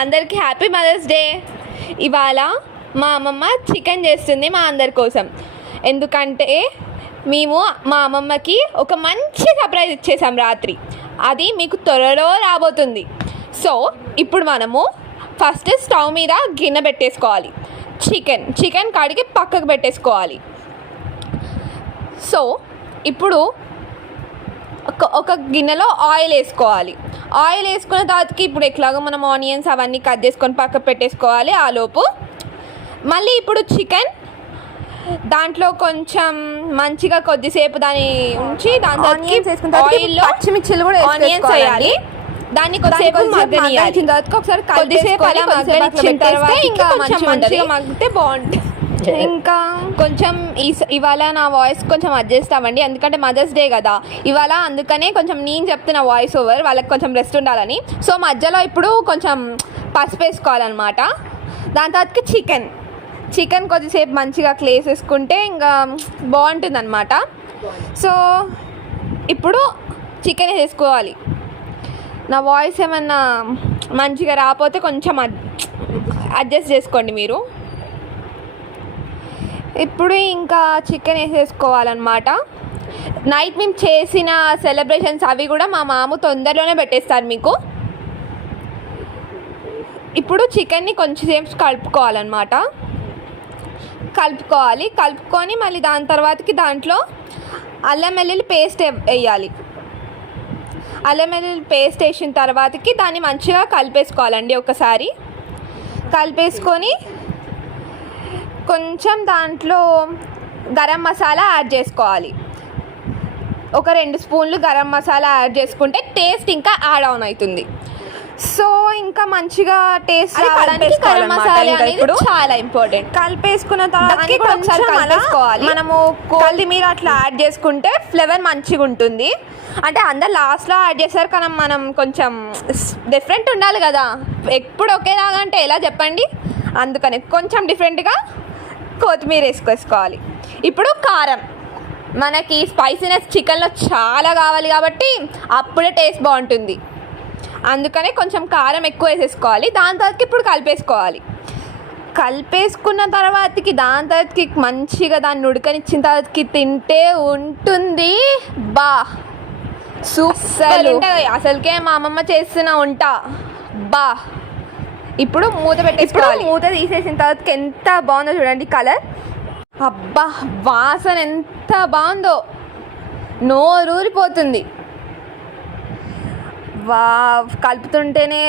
అందరికీ happy mother's day. ఇవాళ మా అమ్మమ్మ చికెన్ చేస్తుంది మా అందరి కోసం. ఎందుకంటే మేము మా అమ్మమ్మకి ఒక మంచి సర్ప్రైజ్ ఇచ్చేసాం రాత్రి. అది మీకు త్వరలో రాబోతుంది. సో ఇప్పుడు మనము ఫస్ట్ స్టవ్ మీద గిన్నె పెట్టేసుకోవాలి. చికెన్ కడిగి పక్కకు పెట్టేసుకోవాలి. సో ఇప్పుడు ఒక గిన్నెలో ఆయిల్ వేసుకోవాలి. ఆయిల్ వేసుకున్న తర్వాతకి ఇప్పుడు ఎట్లాగో మనం ఆనియన్స్ అవన్నీ కట్ చేసుకొని పక్కకు పెట్టేసుకోవాలి. ఆలోపు మళ్ళీ ఇప్పుడు చికెన్ దాంట్లో కొంచెం మంచిగా కొద్దిసేపు దాన్ని ఉంచి దాని ఆయిల్లో పచ్చిమిర్చిలు కూడా ఆనియన్స్ వేయాలి. దాన్ని కొద్దిసేపు మగ్గనియాలి. ఒకసారి కొద్దిసేపు మగ్గనిచ్చిన తర్వాత ఇంకా మంచిగా మగ్గితే బాగుంటుంది. ఇంకా కొంచెం ఇవాళ నా వాయిస్ కొంచెం అడ్జస్ట్ అవ్వండి, ఎందుకంటే మదర్స్ డే కదా ఇవాళ. అందుకనే కొంచెం నేను చెప్తున్న వాయిస్ ఓవర్, వాళ్ళకి కొంచెం రెస్ట్ ఉండాలని. సో మధ్యలో ఇప్పుడు కొంచెం పసుపు వేసుకోవాలన్నమాట. దాని తర్వాతకి చికెన్ కొద్దిసేపు మంచిగా వేసుకుంటే ఇంకా బాగుంటుంది అనమాట. సో ఇప్పుడు చికెన్ వేసుకోవాలి. నా వాయిస్ ఏమన్నా మంచిగా రాకపోతే కొంచెం అడ్జస్ట్ చేసుకోండి మీరు. ఇప్పుడు ఇంకా చికెన్ వేసేసుకోవాలన్నమాట. నైట్ మేము చేసిన సెలబ్రేషన్స్ అవి కూడా మా మామ తొందరలోనే పెట్టేస్తారు మీకు. ఇప్పుడు చికెన్ని కొంచెంసేపు కలుపుకోవాలన్నమాట. కలుపుకొని మళ్ళీ దాని తర్వాతకి దాంట్లో అల్లం వెల్లుల్లి పేస్ట్ వేయాలి. అల్లం వెల్లుల్లి పేస్ట్ వేసిన తర్వాతకి దాన్ని మంచిగా కలిపేసుకోవాలండి. ఒకసారి కలిపేసుకొని కొంచెం దాంట్లో గరం మసాలా యాడ్ చేసుకోవాలి. ఒక 2 స్పూన్లు గరం మసాలా యాడ్ చేసుకుంటే టేస్ట్ ఇంకా యాడ్ ఆన్ అవుతుంది. సో ఇంకా మంచిగా టేస్ట్ రావడానికి గరం మసాలా అనేది చాలా ఇంపార్టెంట్. కలిపేసుకున్న తర్వాత ఒకసారి కలుపుకోవాలి. మనము కొత్తిమీర అట్లా యాడ్ చేసుకుంటే ఫ్లేవర్ మంచిగా ఉంటుంది. అంటే అందరు లాస్ట్లో యాడ్ చేస్తారు, కానీ మనం కొంచెం డిఫరెంట్ ఉండాలి కదా. ఎప్పుడు ఒకేలాగా అంటే ఎలా చెప్పండి. అందుకని కొంచెం డిఫరెంట్గా కొత్తిమీర వేసుకోవాలి. ఇప్పుడు కారం, మనకి స్పైసీనెస్ చికెన్లో చాలా కావాలి కాబట్టి అప్పుడే టేస్ట్ బాగుంటుంది. అందుకనే కొంచెం కారం ఎక్కువ వేసేసుకోవాలి. దాని తర్వాతకి ఇప్పుడు కలిపేసుకున్న తర్వాతకి దాని తర్వాతకి మంచిగా దాన్ని ఉడకనిచ్చిన తర్వాతకి తింటే ఉంటుంది సూపర్ ఉంటుంది. అసలుకే మా అమ్మమ్మ చేసిన వంట ఇప్పుడు మూత పెట్టేసుకోవాలి. మూత తీసేసిన తర్వాత ఎంత బాగుందో చూడండి కలర్. అబ్బా వాసన ఎంత బాగుందో, నోరూరిపోతుంది. కలుపుతుంటేనే